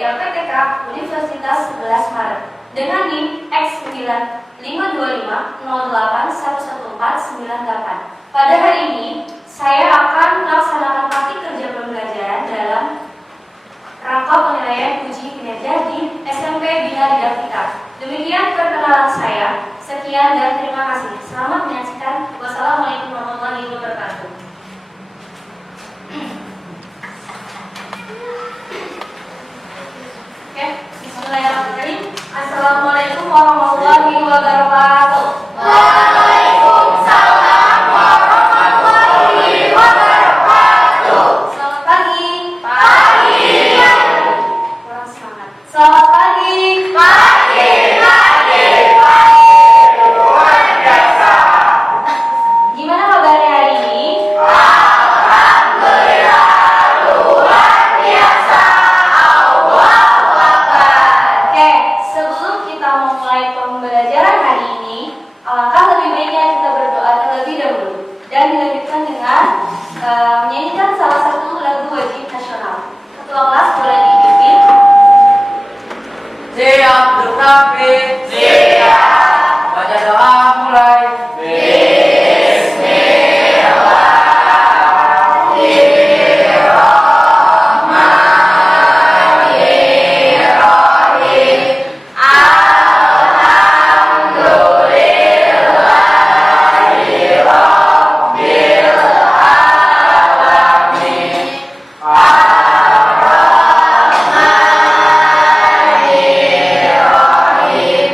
di LPTK Universitas 11 Maret dengan NIM X95250811498. Pada hari ini, saya akan melaksanakan praktik kerja pembelajaran dalam rangka penilaian uji kinerja di SMP Bina Didaktika. Demikian perkenalan saya. Sekian dan terima kasih. Selamat menyaksikan. Wassalamualaikum warahmatullahi wabarakatuh. Oke, bismillahirrahmanirrahim. Assalamualaikum warahmatullahi wabarakatuh. Waalaikumsalam warahmatullahi wabarakatuh. Selamat pagi. Pagi. Kurang semangat. Selamat pagi. Pagi. Pagi. Pagi. Luar biasa. Gimana kabarnya hari ini? Alhamdulillah luar biasa. Allahu Akbar. Oke, sebelum kita memulai pembelajaran hari ini, alangkah lebih baiknya kita berdoa terlebih dahulu dan dilanjutkan dengan menyanyikan salah satu lagu wajib nasional. Ketua kelas boleh dipimpin. Siap duduk rapi. Siap. Baca doa mulai. Bismillahirrahmanirrahim.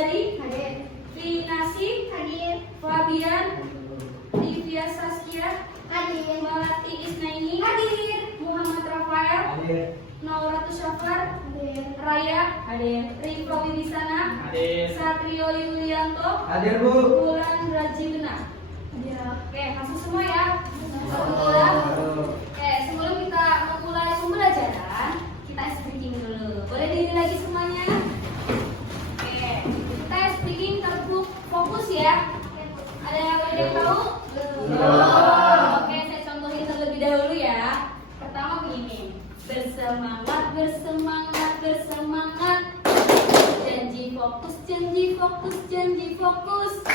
Wulandari, Hadir. Rinasi, Hadir. Fabian, Livia Saskia, Hadir. Melati Isnaini, Hadir. Muhammad Rafael, Hadir. Nauratul Syafar, Hadir. Raya, Hadir. Rifa Wibisana, Hadir. Satrio Yulianto, Hadir, Bu. Bulan Rajibna. Hadir. Oke, masuk semua ya. Alhamdulillah. Oke, sebelum kita memulai pembelajaran, kita speaking dulu. Boleh diri lagi semuanya? Oke, kita speaking terbuk fokus ya. Ada yang tahu? Oke, saya contohin terlebih dahulu ya. Pertama begini. Bersemangat, bersemangat, bersemangat. Janji fokus, janji fokus, janji fokus.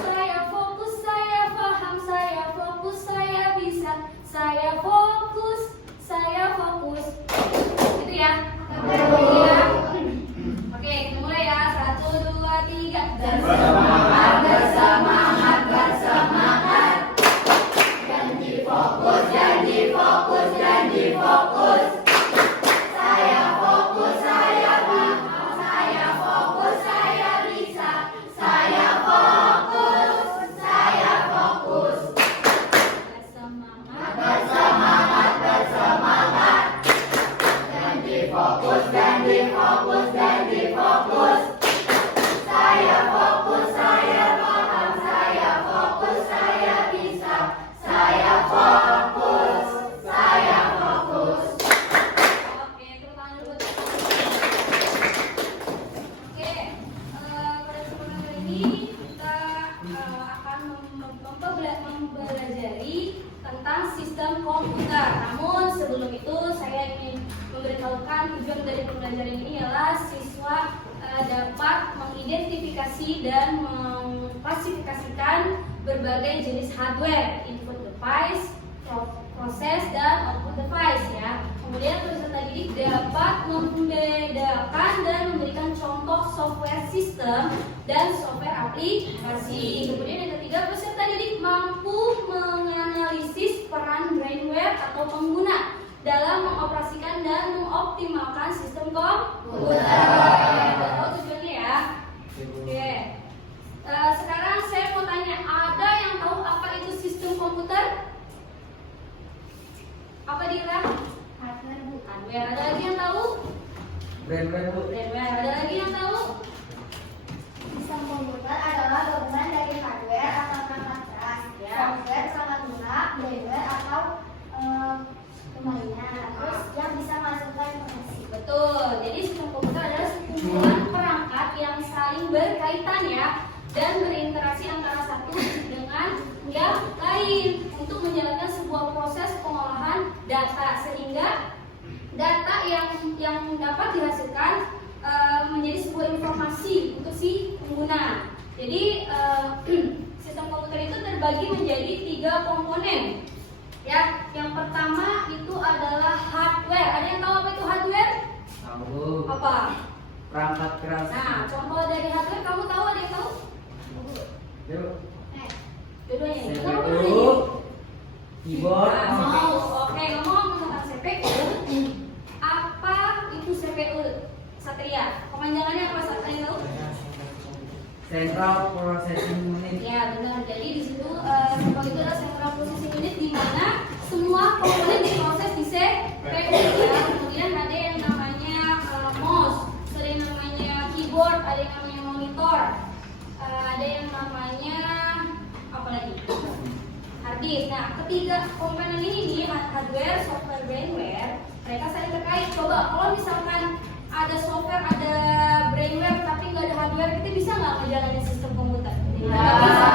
Saya fokus, saya paham, saya fokus, saya bisa. Saya fokus, saya fokus. Gitu ya. Ya. Oke, kita mulai ya. 1, 2, 3. Bersemangat, bersemangat, bersemangat. Janji fokus, janji fokus, janji fokus. Saya fokus, saya paham, saya fokus, saya bisa. Saya fokus, saya fokus. Bersemangat, bersemangat, bersemangat. Janji fokus, janji fokus, janji fokus. Saya fokus, saya paham, saya fokus, saya bisa. Saya fokus, saya fokus. Oke, tepuk tangan dulu. Oke, pada kesempatan kali ini kita akan mempelajari tentang sistem komputer. Namun sebelum itu saya ingin memberitahukan tujuan dari pembelajaran ini adalah siswa dapat mengidentifikasi dan mengklasifikasikan berbagai jenis hardware, input device, proses dan output device ya. Kemudian peserta didik dapat membedakan dan memberikan contoh software sistem dan software aplikasi. Kemudian yang ketiga, peserta didik mampu menganalisis peran brainware atau pengguna dalam mengoperasikan dan mengoptimalkan sistem komputer. Tahu tujuannya ya? Oke. Sekarang saya mau tanya, ada yang tahu apa itu sistem komputer? Apa dia? Hardware, Bu. Hardware. Ada lagi yang tahu? Brand-brand, Bu. Brainware. Ada lagi yang tahu? Sistem komputer adalah gabungan dari hardware atau perangkat keras, Ya. software perangkat lunak, brainware atau pemainnya, terus yang bisa menghasilkan informasi. Betul. Jadi sistem komputer adalah sekumpulan perangkat yang saling berkaitan ya dan berinteraksi antara satu dengan yang lain untuk menjalankan sebuah proses pengolahan data sehingga data yang dapat dihasilkan menjadi sebuah informasi untuk si pengguna. Jadi sistem komputer itu terbagi menjadi 3 komponen. Ya, yang pertama itu adalah hardware. Ada yang tahu apa itu hardware? Tahu. Apa? Perangkat keras. Nah, contoh dari hardware kamu tahu, ada yang tahu? Yuk. Dua-duanya. Kenapa CPU, dua-duanya? keyboard, Nah, mouse. oke, ngomong tentang CPU. Apa itu CPU? Satria. Kepanjangannya apa? Satria tahu? Central Processing Unit. Ya, benar. Jadi di situ CPU itu adalah Central Processing Unit di mana semua komponen diproses di CPU ya. Kemudian ada yang namanya mouse, ada yang namanya keyboard, ada yang namanya monitor, ada yang namanya apa lagi? Hard disk. Nah, ketiga komponen ini nih, hardware, software, brainware, mereka saling terkait. Coba kalau misalkan ada software, ada brainware, tapi nggak ada hardware, kita bisa nggak ngejalanin sistem komputer? Nggak bisa.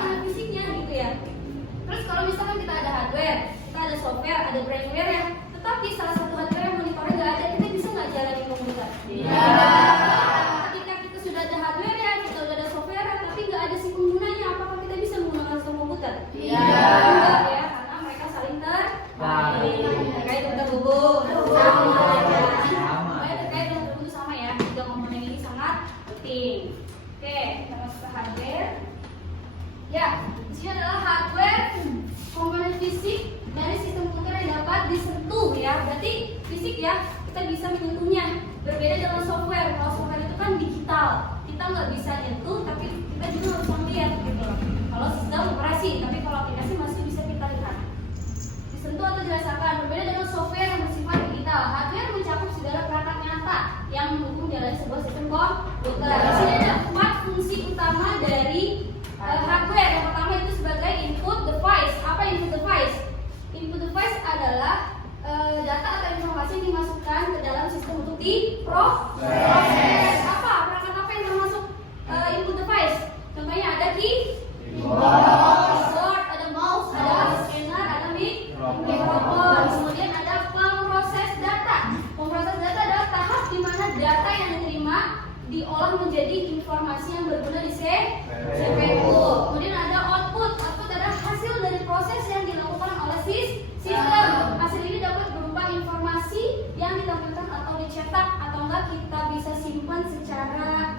Karena fisiknya gitu ya. Terus kalau misalkan kita ada hardware, kita ada software, ada brainware ya, tetapi salah satu hardware yang monitornya nggak ada, kita bisa nggak jalanin komputer? Ketika kita sudah ada hardware ya, kita sudah ada software, tapi nggak ada si penggunanya, apakah kita bisa menggunakan sistem komputer? Enggak ya, karena mereka saling terkait dengan hubung. Pokoknya terkait dengan hubung sama ya. 3 komponen ini sangat penting. Oke, kita masuk ke hardware. Ya, di sini adalah hardware, komponen fisik dari sistem komputer yang dapat disentuh ya. Berarti fisik ya, kita bisa menyentuhnya. Berbeda dengan software. Kalau software itu kan digital, kita nggak bisa nyentuh, tapi kita juga harus melihat gitu loh. Kalau sistem operasi, tapi kalau aplikasi masih bisa kita lihat. Disentuh atau dirasakan. Berbeda dengan software yang bersifat digital. Hardware mencakup segala perangkat nyata yang mendukung jalannya sebuah sistem komputer. Di sini ada 4 fungsi utama dari hardware. Yang pertama itu sebagai input device. Apa input device? Input device adalah data atau informasi yang dimasukkan ke dalam sistem untuk diproses. Apa? Perangkat apa yang termasuk input device? Contohnya ada keyboard, ada mouse, ada scanner, ada mikrofon. Kemudian ada pemproses data. Pemproses data adalah tahap di mana data yang diterima diolah menjadi informasi yang berguna di CPU. Kemudian ada output. Output adalah hasil dari proses yang dilakukan oleh sistem. Hasil ini dapat berupa informasi yang ditampilkan atau dicetak atau enggak kita bisa simpan secara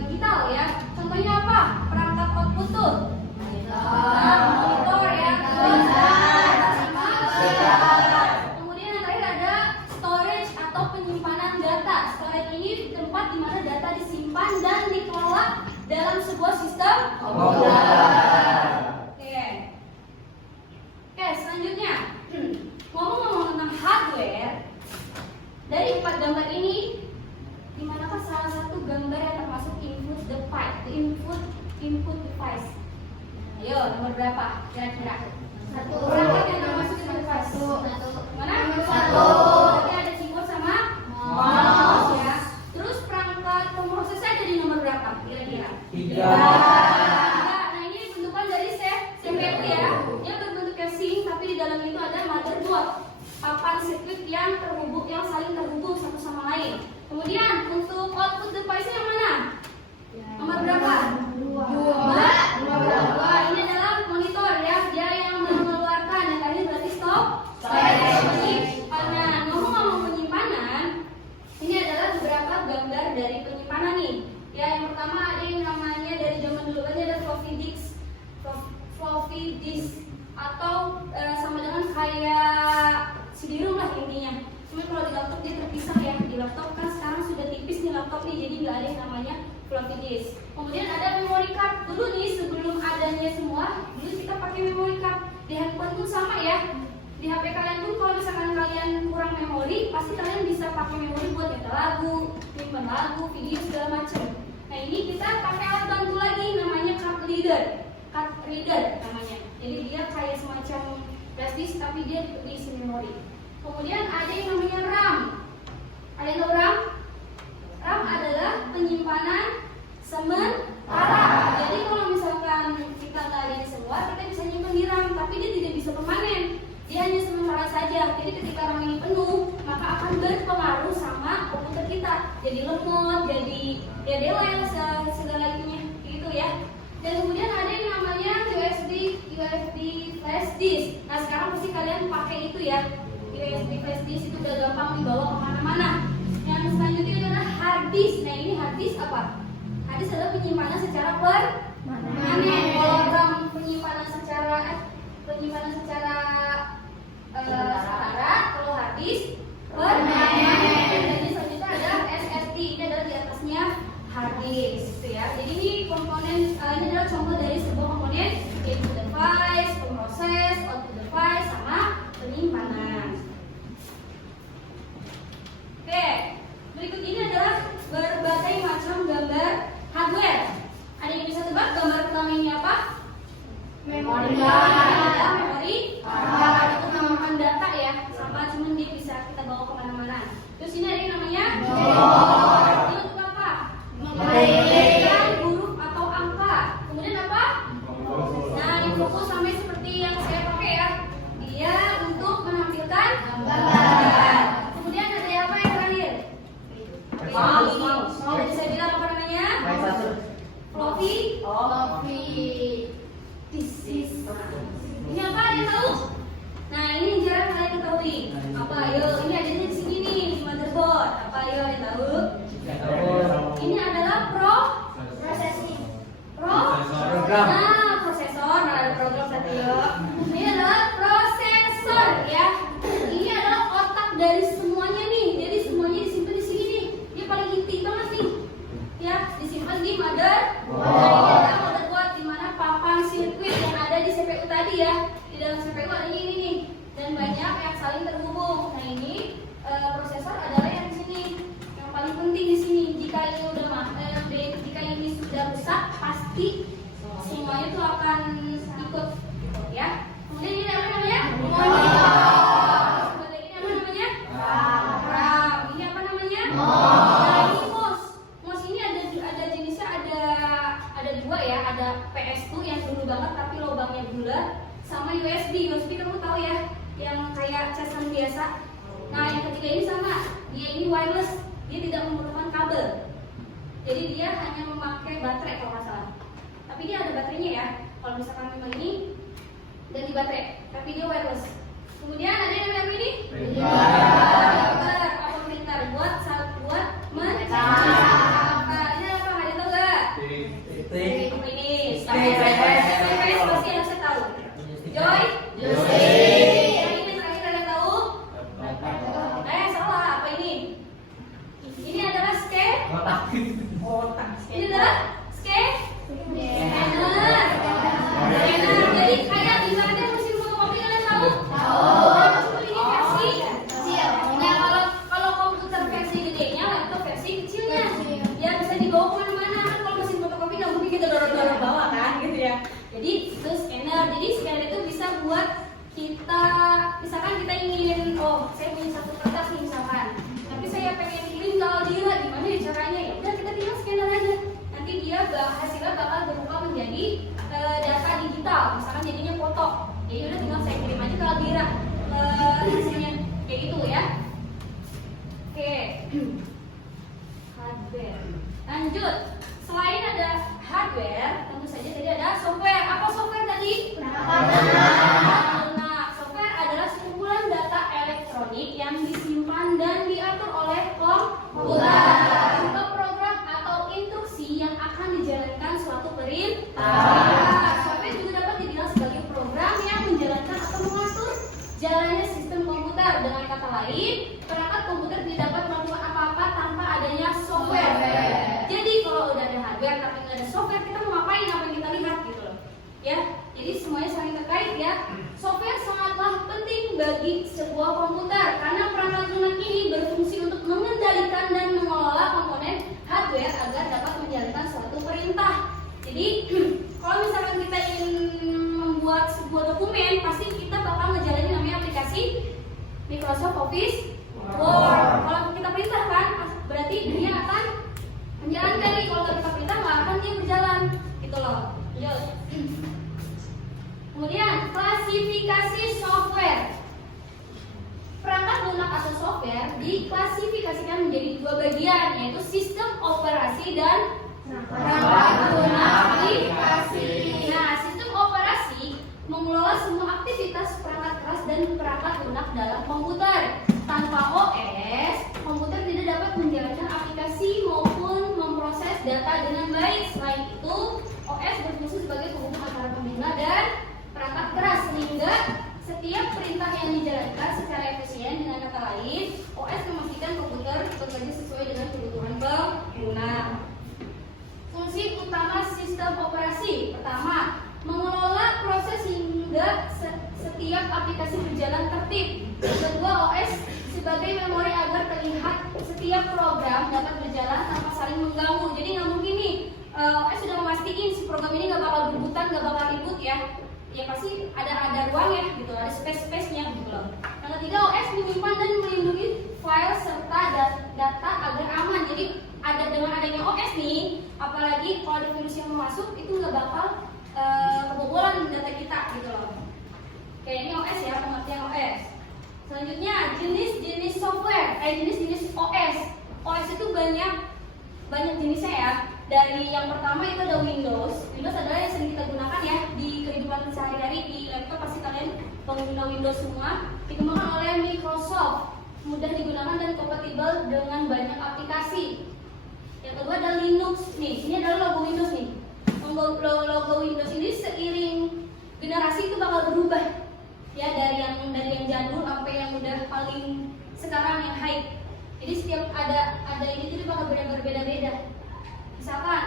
digital ya. Contohnya apa? Perangkat output tuh. Monitor ya. Kemudian yang terakhir ada storage atau penyimpanan data. Storage ini tempat di mana data disimpan dan dikelola dalam sebuah sistem komputer. Oke, selanjutnya ngomong-ngomong tentang hardware, dari 4 gambar ini, di manakah salah satu gambar yang termasuk input device? Ayo, nomor berapa? Kira-kira? Satu. Perangkat yang termasuk input device. Mana? Satu. Berarti ada keyboard sama mouse ya. Terus perangkat pemrosesnya ada di nomor berapa? Kira-kira? 3. Nah, ini bentukan dari CPU ya. Dia berbentuk casing, tapi di dalam itu ada motherboard, papan sirkuit yang terhubung, yang saling terhubung satu sama lain. Kemudian untuk output device yang mana? Nomor berapa? 2. Ini adalah monitor ya, dia yang mengeluarkan. Yang tadi berarti stop. Penyimpanan. Ngomong-ngomong penyimpanan, ini adalah beberapa gambar dari penyimpanan nih. Ya, yang pertama ada yang namanya dari zaman dulu aja ada floppy disk atau sama dengan kayak CD-ROM lah intinya. Cuma kalau di laptop dia terpisah ya. Di laptop kan sekarang sudah tipis nih laptop nih, jadi nggak ada yang namanya floppy disk. Kemudian ada memory card. Dulu nih sebelum adanya semua, dulu kita pakai memory card. Di handphone pun sama ya. Di HP kalian pun kalau misalkan kalian kurang memori, pasti kalian bisa pakai memori buat nyetel lagu, nyimpen lagu, video segala macam. Nah ini kita pakai alat bantu lagi namanya card reader namanya. Jadi dia kayak semacam flash disk tapi dia diisi memori. Kemudian ada yang namanya RAM. Ada yang tahu RAM? RAM adalah penyimpanan sementara. Jadi kalau misalkan kita nggak ada di semua, kita bisa nyimpan di RAM, tapi dia tidak bisa permanen. Dia hanya sementara saja. Jadi ketika RAM ini penuh, maka akan berpengaruh sama komputer kita. Jadi lemot, jadi ya delay segala itunya, gitu ya. Dan kemudian ada yang namanya USB flash disk. Nah sekarang pasti kalian pakai itu ya. USB flash disk itu udah gampang dibawa kemana-mana. Yang selanjutnya adalah hard disk. Nah ini hard disk apa? Hard disk adalah penyimpanan secara permanen. Kalau RAM penyimpanan secara sementara, kalau hard disk permanen. Dan selanjutnya ada SSD. Ini adalah di atasnya hard disk, gitu ya. Jadi ini komponen, ini adalah contoh dari sebuah komponen input device, pemroses, output device, sama penyimpanan. Oke, berikut ini adalah berbagai macam gambar hardware. Ada yang bisa tebak gambar pertama ini apa? Memori. Memori. Itu mengamankan data ya, sama cuman dia bisa kita bawa kemana-mana. Terus ini ada yang namanya ini untuk apa? Mengetikkan huruf atau angka. Kemudian apa? Nah, ini fokus sama seperti yang saya pakai ya. Dia untuk menampilkan gambar. Kemudian ada apa yang terakhir? Mouse. Jadi saya bilang apa namanya? Floppy. Ini apa? Ada yang tahu? Nah, ini yang jarang kalian ketahui. Apa? Ayo, ini adanya di sini nih, motherboard. Apa? Ayo, ada yang tahu? Ini adalah processing. Program. Nah, prosesor. Nah, ada program tadi ya. Ini adalah prosesor ya. Ini adalah otak dari semuanya nih. Jadi semuanya disimpan di sini nih. Dia paling inti banget nih. Ya, di disimpan di motherboard, di mana papan sirkuit yang ada di CPU tadi ya. Di dalam CPU ada ini nih, dan banyak yang saling terhubung. Nah ini prosesor adalah yang di sini, yang paling penting di sini. Jika ini sudah rusak, pasti semuanya itu akan ikut, ya. Kemudian ini apa namanya? Sebagai ini apa namanya? RAM. Ini apa namanya? Nah ini MOS ini ada jenisnya, ada dua ya. Ada PS2 yang dulu banget tapi lubangnya bulat, sama USB kamu tahu ya, yang kayak casan biasa. Nah yang ketiga ini sama, dia ini wireless, dia tidak memerlukan kabel, jadi dia hanya memakai baterai kalau nggak salah. Tapi dia ada baterainya ya, kalau misalkan memang ini dan di baterai, tapi dia wireless. Kemudian ada yang namanya ini printer. Apa printer? Buat mencetak. Ini apa? Ada tahu nggak? Ini TPS pasti yang saya tahu. Joy? Yang ini terakhir ada tahu? Salah. Apa ini? Ini adalah scanner. Ini adalah scanner. Jadi kayak ibaratnya mesin fotokopi, kalian tahu? Ini versi. Nah kalau komputer versi gedenya, laptop versi kecilnya, ya bisa dibawa kemana-mana. Kan kalau mesin fotokopi nggak mungkin kita dorong-dorong bawa kan, gitu ya. Jadi itu scanner. Jadi scanner itu bisa buat kita, misalkan kita ingin, saya ingin satu kertas nih misalkan, tapi saya pengen kirim ke Aldila, gimana ya caranya? Ya udah kita tinggal scanner aja. Nanti dia hasilnya bakal berubah menjadi data digital, misalkan jadinya foto. Jadi udah tinggal saya kirim aja ke Aldila hasilnya kayak gitu ya. Oke. Hardware. Lanjut. Selain ada hardware, tentu saja tadi ada software. Apa software tadi? Nah, software adalah sekumpulan data elektronik yang disimpan dan diatur oleh komputer untuk program atau instruksi yang akan dijalankan suatu perintah. Software juga dapat dibilang sebagai program yang menjalankan atau mengatur jalannya sistem komputer. Dengan kata lain, perangkat komputer tidak dapat melakukan apa-apa tanpa adanya software. Jadi kalau udah ada hardware tapi nggak ada software, kita mau ngapain? Apa yang kita lihat gitu loh. Ya, jadi semuanya saling terkait ya. Software sangatlah penting bagi sebuah komputer karena perangkat lunak ini berfungsi untuk mengendalikan dan mengelola komponen hardware agar dapat menjalankan suatu perintah. Jadi kalau misalkan kita ingin membuat sebuah dokumen, pasti kita bakal ngejalanin namanya aplikasi Microsoft Office Word. Kalau kita perintahkan, berarti dia akan menjalankan nih. Kalau kita perintah, nggak akan dia berjalan gitu loh. Lanjut. Kemudian klasifikasi software. Perangkat lunak atau software diklasifikasikan menjadi dua bagian, yaitu sistem operasi dan perangkat lunak aplikasi. Nah, sistem operasi mengelola semua aktivitas perangkat keras dan perangkat lunak dalam komputer. Tanpa OS, komputer tidak dapat menjalankan aplikasi maupun memproses data dengan baik. Selain itu, OS berfungsi sebagai penghubung antara pengguna dan perangkat keras, sehingga setiap perintah yang dijalankan secara efisien. Dengan kata lain, OS memastikan komputer bekerja sesuai dengan kebutuhan pengguna. Fungsi utama sistem operasi: pertama, mengelola proses hingga setiap aplikasi berjalan tertib. Kedua, OS sebagai memori agar terlihat setiap program dapat berjalan tanpa saling mengganggu. Jadi nggak mungkin nih OS sudah memastikan si program ini nggak bakal berebutan, nggak bakal ribut ya. Ya pasti ada ruangnya gitu, ada space-nya gitu loh. Yang ketiga, OS menyimpan dan melindungi file serta data agar aman. Jadi dengan adanya OS nih, apalagi kalau ada virus yang masuk, itu nggak bakal kebobolan data kita gitu loh. Kayak ini OS ya, pengertian OS. Selanjutnya jenis-jenis software, jenis-jenis OS. OS itu banyak jenisnya ya. Dari yang pertama itu ada Windows. Windows adalah yang sering kita gunakan ya di kehidupan sehari-hari. Di laptop pasti kalian pengguna Windows semua. Dikembangkan oleh Microsoft, mudah digunakan dan kompatibel dengan banyak aplikasi. Yang kedua ada Linux nih. Ini adalah logo Windows nih. Logo Windows ini seiring generasi itu bakal berubah ya, dari yang jadul sampai yang udah paling sekarang yang high. Jadi setiap ada ini tuh bakal berbeda-beda. Misalkan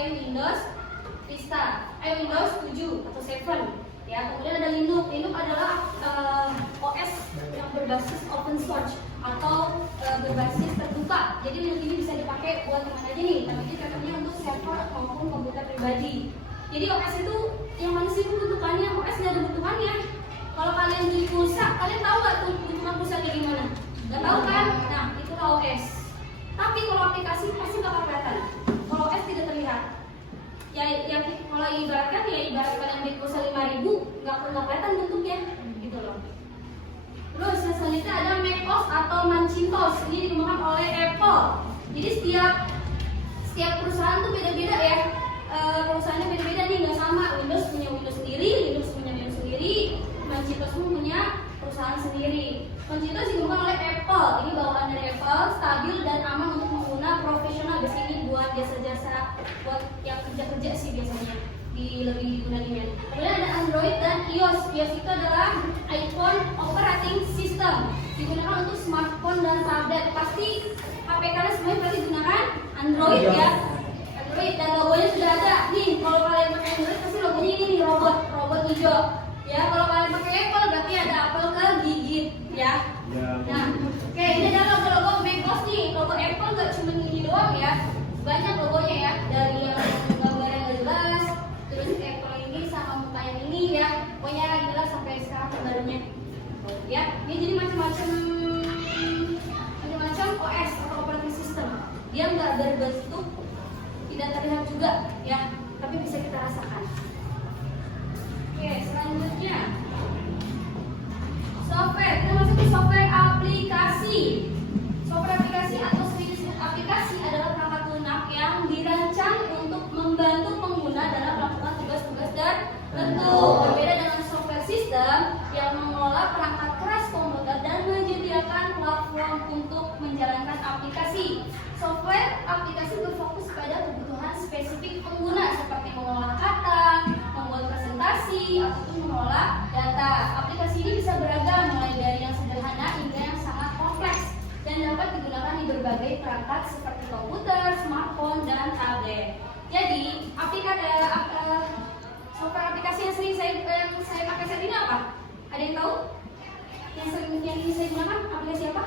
pakai Windows Vista, Windows 7 atau 7 ya. Kemudian ada Linux. Linux adalah OS yang berbasis open source atau berbasis terbuka. Jadi Linux ini bisa dipakai buat kemana aja nih, tapi katanya untuk server maupun komputer pribadi. Jadi OS itu yang mana sih bentukannya? OS nggak ada bentukannya. Kalau kalian beli pulsa, kalian tahu nggak tuh bentukan pulsa kayak gimana? Nggak tahu kan? Nah, itu OS. Tapi kalau aplikasi pasti bakal kelihatan. Kalau OS tidak terlihat. Ya kalau ibaratkan ya ibarat kalian beli pulsa 5.000, nggak kelihatan bentuknya, gitu loh. Terus yang selanjutnya ada macOS atau Macintosh. Ini dikembangkan oleh Apple. Jadi setiap perusahaan tuh beda-beda ya. Perusahaannya beda-beda nih, nggak sama. Windows punya Windows sendiri, Linux punya Linux sendiri, Macintosh pun punya perusahaan sendiri. Macintosh dikembangkan oleh Apple. Ini bawaan dari Apple, stabil dan aman untuk pengguna profesional. Biasanya ini buat jasa-jasa, buat yang kerja-kerja sih biasanya lebih digunakan. Kemudian ada Android dan iOS. iOS itu adalah iPhone Operating System, digunakan untuk smartphone dan tablet. Pasti HP kalian semuanya pasti gunakan Android ya. Android, dan logonya sudah ada. Nih, kalau kalian pakai Android pasti logonya ini nih, robot hijau. Ya, kalau kalian pakai Apple berarti ada apel kegigit ya. Nah, oke, ini ada logo macOS nih. Logo Apple nggak cuma ini doang ya. Banyak logonya ya, dari yang gambar yang nggak jelas, terus Apple ini sama muka yang ini ya. Pokoknya jelas sampai sekarang barunya. Ya, ini jadi macam-macam OS atau operating system. Dia nggak berbentuk, tidak terlihat juga ya, tapi bisa kita rasakan. Oke, selanjutnya software. Kita masuk ke software aplikasi. Software aplikasi atau jenis aplikasi adalah perangkat lunak yang dirancang untuk membantu pengguna dalam melakukan tugas-tugas tertentu. Berbeda dengan software system yang mengelola perangkat keras komputer dan menyediakan platform untuk menjalankan aplikasi. Software aplikasi berfokus pada kebutuhan spesifik pengguna seperti mengolah kata, membuat presentasi, ataupun mengelola data. Aplikasi ini bisa beragam mulai dari yang sederhana hingga yang sangat kompleks dan dapat digunakan di berbagai perangkat seperti komputer, smartphone, dan tablet. Jadi, software aplikasi yang sering saya pakai saat ini apa? Ada yang tahu? Yang ini saya gunakan aplikasi apa?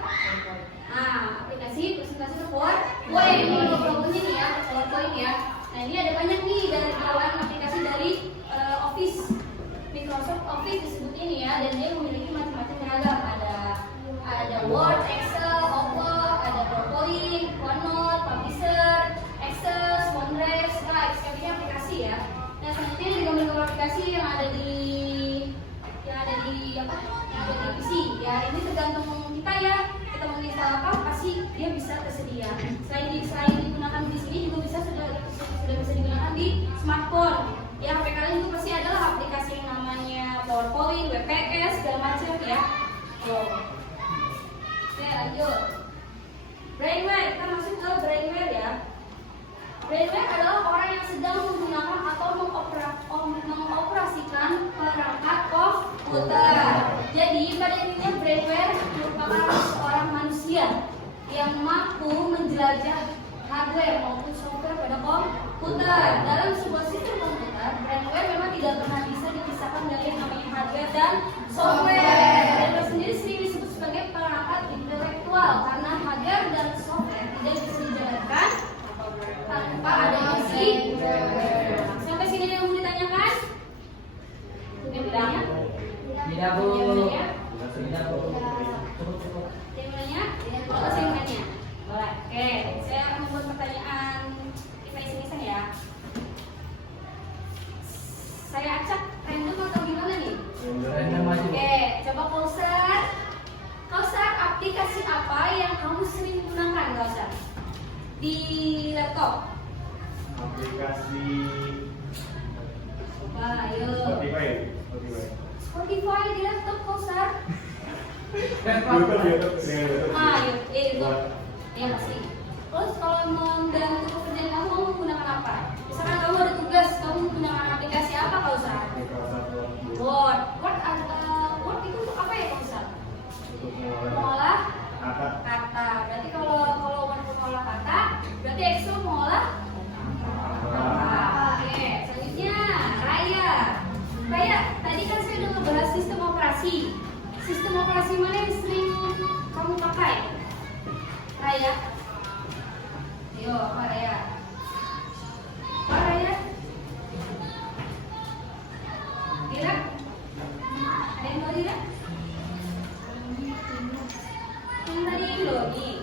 Aplikasi presentasi PowerPoint. Ini logo-logonya nih ya, PowerPoint ya. Nah, ini ada banyak nih dari bawaan aplikasi dari Office, Microsoft Office disebut ini ya, dan dia memiliki macam-macam beragam. Ada Word, Excel, Outlook, ada PowerPoint, OneNote, Publisher, Access, OneDrive, Slides. Ini aplikasi ya. Nah, selanjutnya ada gambar-gambar aplikasi yang ada di PC ya. Ini tergantung kita ya. Kita mau install apa, pasti dia bisa tersedia. Selain digunakan di sini juga sudah bisa digunakan di smartphone. Ya, HP kalian juga pasti adalah aplikasi yang namanya PowerPoint, WPS, segala macam ya. Oke, lanjut. Brainware, kita masuk ke brainware ya. Brainware adalah orang yang sedang menggunakan atau mengoperasikan perangkat komputer. Jadi pada intinya brainware merupakan seorang manusia yang mampu menjelajah hardware maupun software pada komputer. Dalam sebuah sistem komputer, brainware memang tidak pernah bisa dipisahkan dari yang namanya hardware dan software. Brainware sendiri sering disebut sebagai perangkat intelektual karena hardware dan software tidak bisa dijalankan tanpa adanya si sampai sini yang mau ditanyakan? Yang bertanya? Tidak bu. Tidak bu. Cukup. Yang bertanya? Kalau saya yang tanya. Boleh. Oke, saya akan membuat pertanyaan kita iseng-iseng ya. Saya acak random atau gimana nih? Random aja. Oke, coba Kausar, aplikasi apa yang kamu sering gunakan Kausar? Di laptop? Aplikasi Coba, ayo. Spotify di laptop Kausar? YouTube. YouTube. Ya pasti. Terus kalau membantu pekerjaan kamu menggunakan apa? Misalkan kamu ada tugas, kamu menggunakan aplikasi apa Kausar? Word. Word itu untuk apa ya Kausar? Mengolah kata. Berarti kalau Word mengolah kata, berarti Excel mengolah Yo, apa Raya? Apa Raya? Kira? Ada yang tahu tidak? Yang tadi loh nih.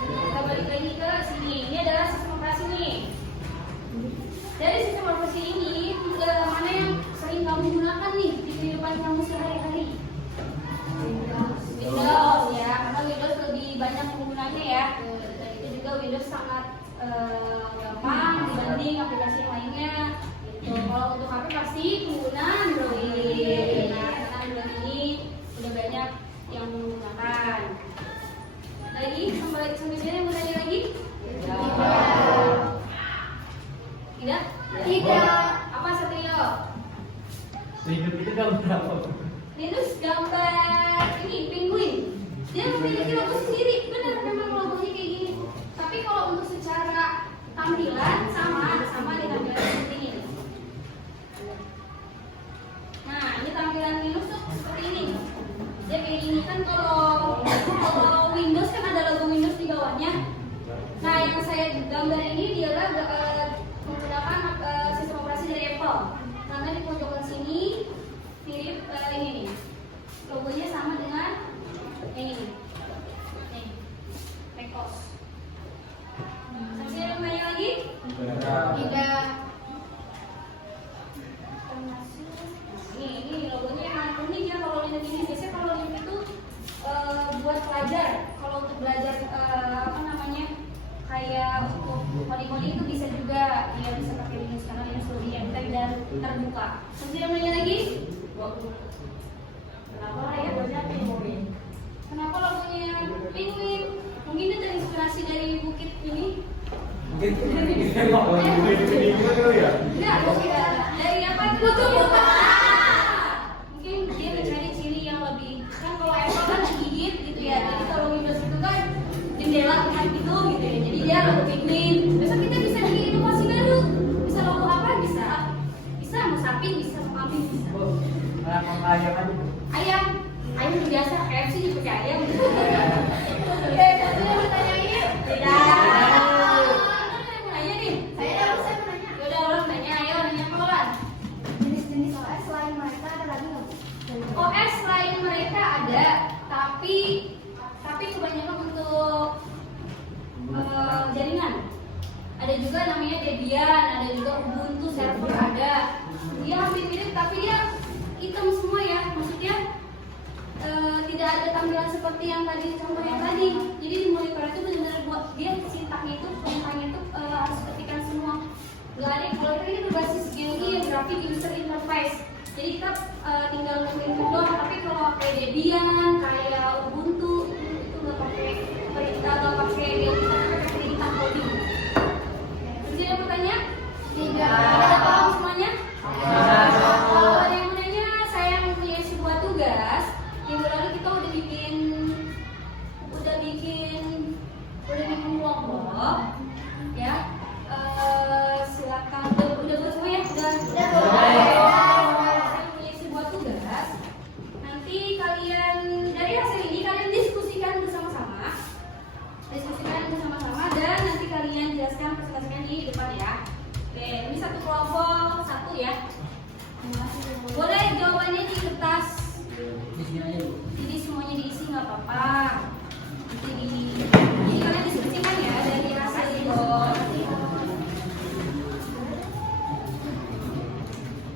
Kita balik lagi ke sini. Ini adalah sistem operasi nih. Dari sistem operasi ini, mana yang sering kamu gunakan nih di kehidupan kamu sehari-hari? Windows ya, karena Windows lebih banyak penggunanya ya. Dan itu juga Windows sangat gampang dibanding aplikasi yang lainnya. Gitu. Kalau untuk HP pasti pengguna Android. Nah, karena Android ini sudah banyak yang menggunakan. Lagi, sampai sini yang mau tanya lagi? Tidak? Tidak. Apa Satrio? Hidup itu gambar apa? Linus gambar ini penguin. Dia memiliki logo sendiri. Benar, memang logonya kayak gini. Tapi kalau untuk secara tampilan sama di tampilan seperti ini. Nah, ini tampilan Linus tuh seperti ini. Dia kayak gini kan kalau Windows kan ada logo Windows di bawahnya. Nah, yang saya gambar ini dia menggunakan sistem operasi dari Apple. Karena di pojokan sini mirip ini nih. Logonya sama dengan yang ini. Nih. MacOS. Masih ada yang nanya lagi? Tidak. Ini logonya emang unik ya kalau lihat ini. Biasanya kalau lihat itu buat pelajar. Kalau untuk belajar apa namanya kayak untuk coding itu bisa juga dia bisa pakai Linux karena Linux lebih enteng dan terbuka. Masih ada yang nanya lagi? Kenapa ya banyak penguin? Kenapa logonya penguin? Mungkin itu terinspirasi dari bukit ini. Enggak, dari apa itu? Mungkin dia mencari ciri yang lebih kan kalau Apple kan gigit gitu ya. Jadi kalau Windows itu kan jendela kan gitu ya. Jadi dia logo penguin. Besok kita bisa bikin inovasi baru. Bisa logo apa? Bisa mau sapi, bisa mau kambing, bisa. Ayam biasa KFC juga pakai ayam. Oke, satu yang bertanyain? Tidak. Nanya nih. Saya mau nanya. Yaudah orang tanya, ayo nanya apa orang? Jenis-jenis OS selain mereka ada lagi nggak? OS lain mereka ada, tapi kebanyakan untuk jaringan. Ada juga namanya Debian, ada juga Ubuntu server ada. Dia hampir mirip, tapi dia hitam semua ya. Maksudnya tidak ada tampilan seperti yang tadi contoh yang tadi. Jadi di monitor itu benar-benar buat dia sintaknya itu perintahnya itu harus ketikan semua. Gak ada kalau tadi itu berbasis GUI ya graphic user interface. Jadi kita tinggal nge-input doang. Tapi kalau kayak Debian, kayak Ubuntu itu nggak pakai perintah, nggak pakai GUI, tapi pakai perintah coding. Terus ada yang mau tanya? Tidak. Ada paham semuanya? Kalau ada yang mau nanya, saya mempunyai sebuah tugas. Minggu lalu kita udah bikin kelompok, ya. Silakan. Udah semua ya? Udah. Saya mempunyai sebuah tugas. Nanti kalian dari hasil ini kalian diskusikan bersama-sama. Dan nanti kalian jelaskan presentasinya di depan ya. Oke, ini satu kelompok satu ya. Boleh jawabannya di kertas. Di sini aja, Bu. Jadi semuanya diisi nggak apa-apa. Jadi kalian diskusikan ya dari hasil itu.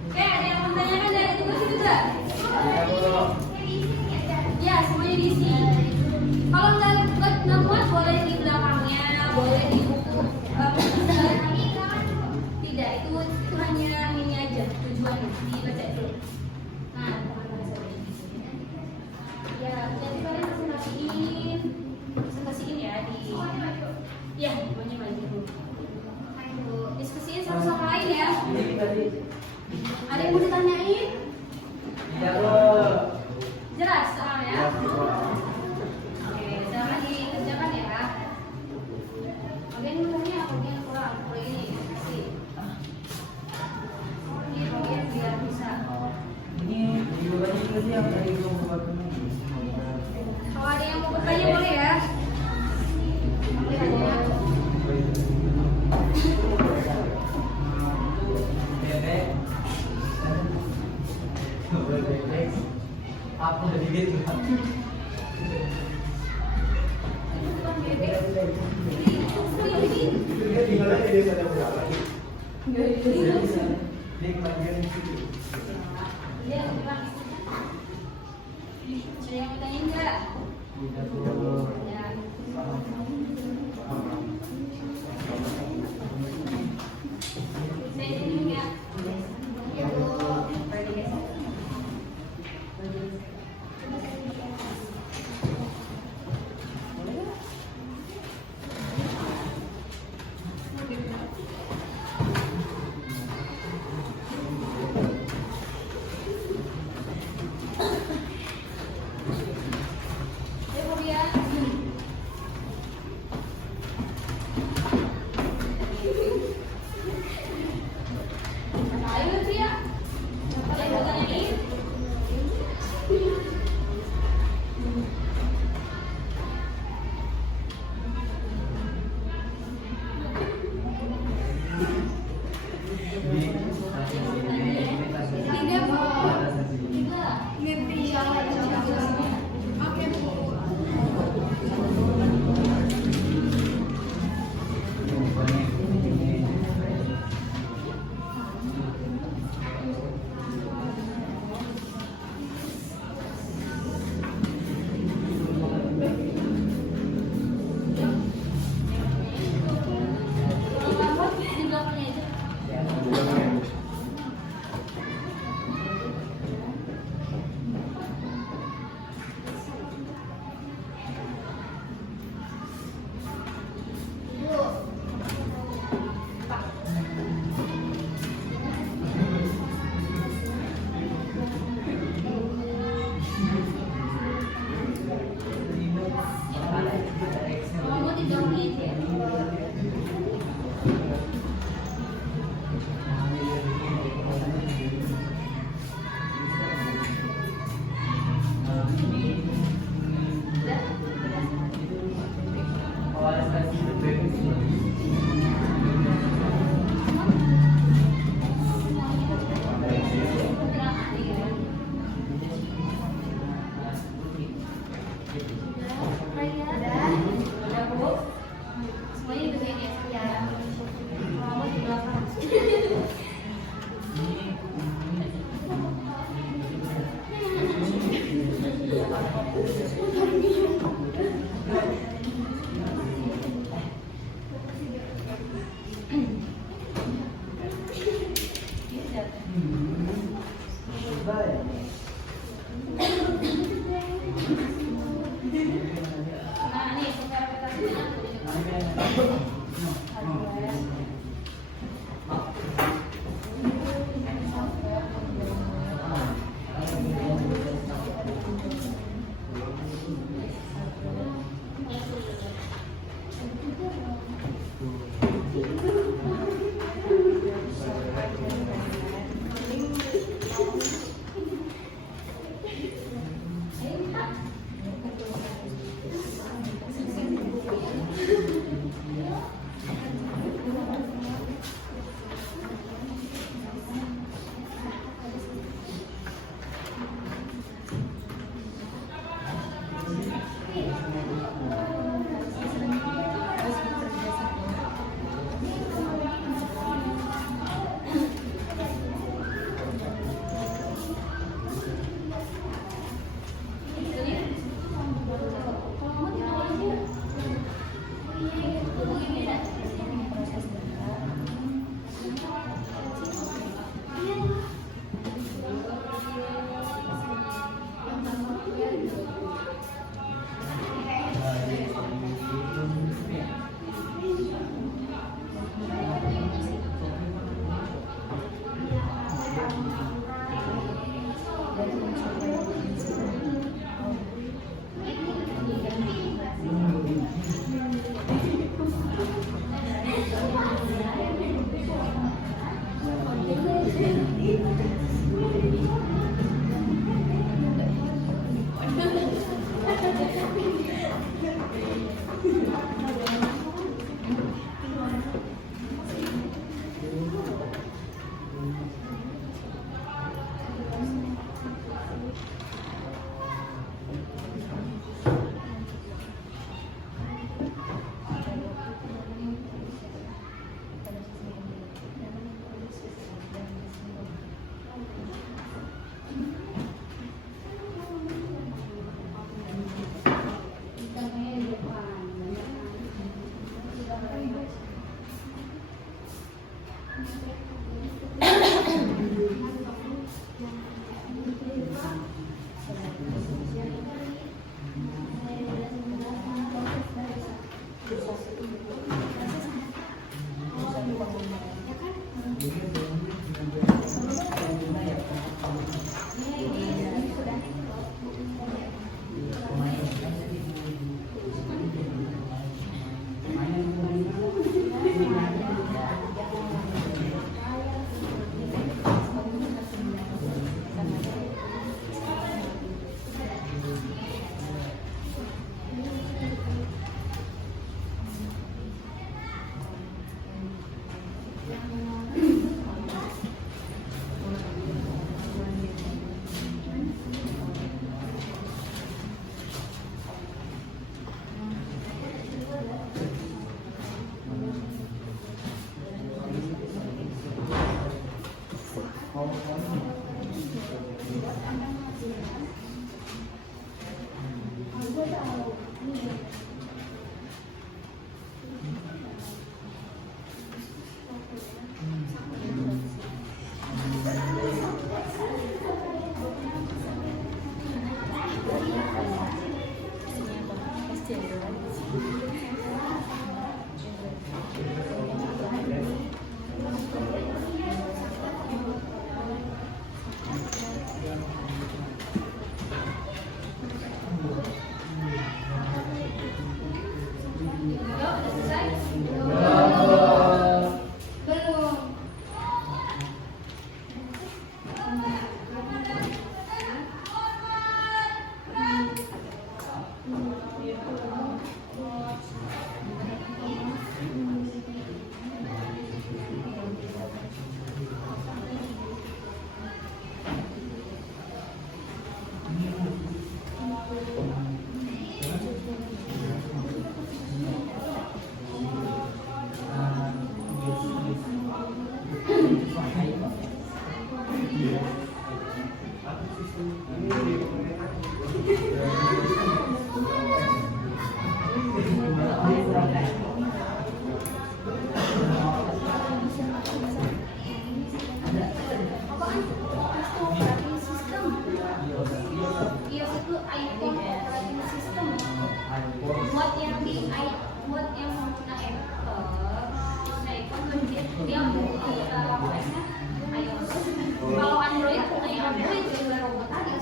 Oke, ada yang menanyakan dari tugas itu nggak? Ya, semuanya diisi. Kalau nggak muat boleh di belakangnya, boleh di buku. Tidak, itu hanya ini aja tujuannya dibaca dulu. Nah, ya, jadi kalian presentasiin ya di. Ya, semuanya maju. Diskusiin satu sama lain ya. Ada yang mau ditanyain? Jelas soalnya. Oke, jangan dikerjakan ya. Kalian mau tanya apa? dikit. Tinggal aja dia sadar berapa. Dia kemarin situ. Iya, Pak. Ada yang mau tanya enggak? Ya. Saya ini enggak. Ya, Bu. Ayo, Bu ya. Ayo, Bu ya. Kalian mau tanyain? Tiga, Bu. Tiga. Insya Allah. Oke, Bu. Kurang lambat di belakangnya aja. Bu. Kamu di belakangnya aja. Udah, Bu. Semuanya dibersihin ya. Ya. Kamu di belakang. Nah, nih, sekarang kita Ayo, Pak. Kalau Android kayak Android juga robot tadi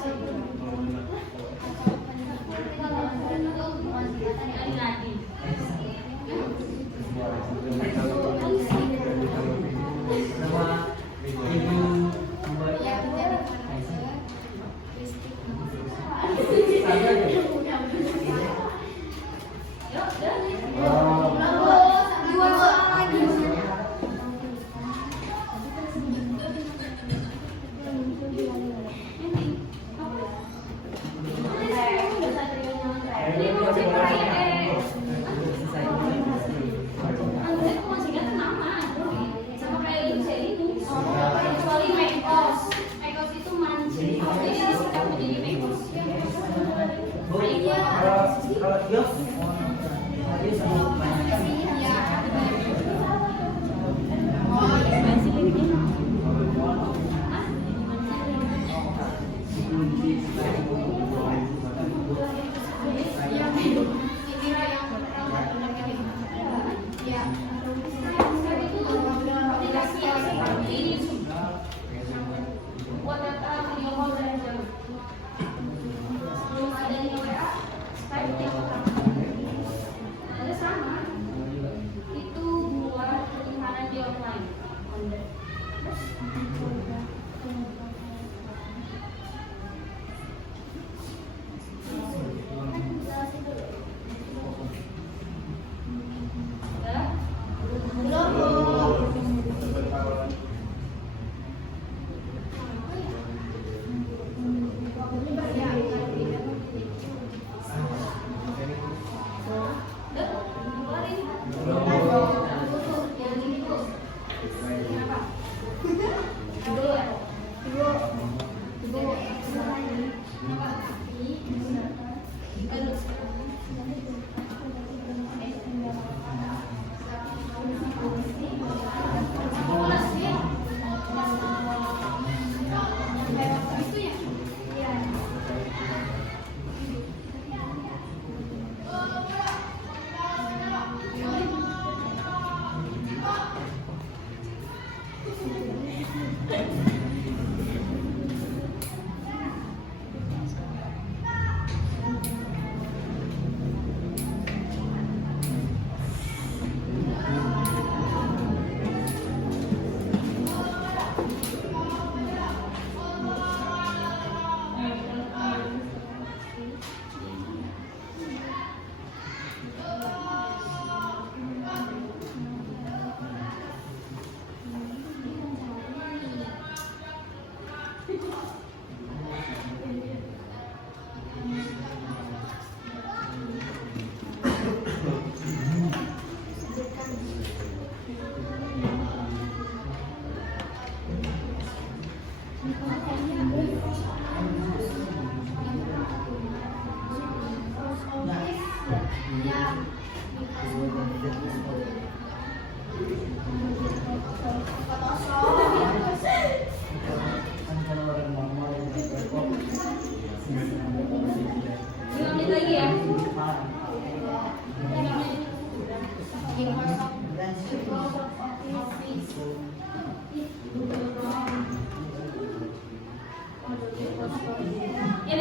Ya 5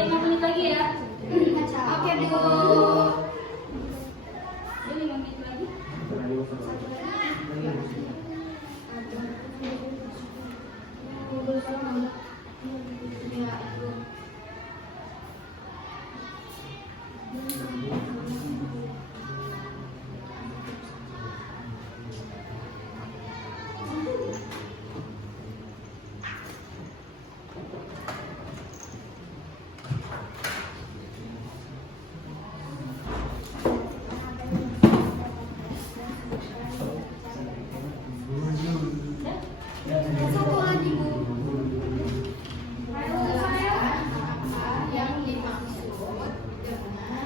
menit lagi ya. Oke, Bu. 5 menit lagi. Satu lagi, Bu. Yang dimaksud dengan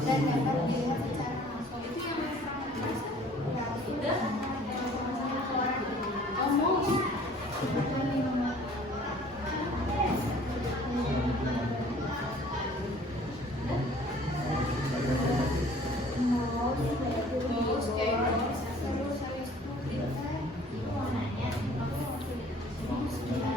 dan dapat dilihat secara langsung. Itu yang Terus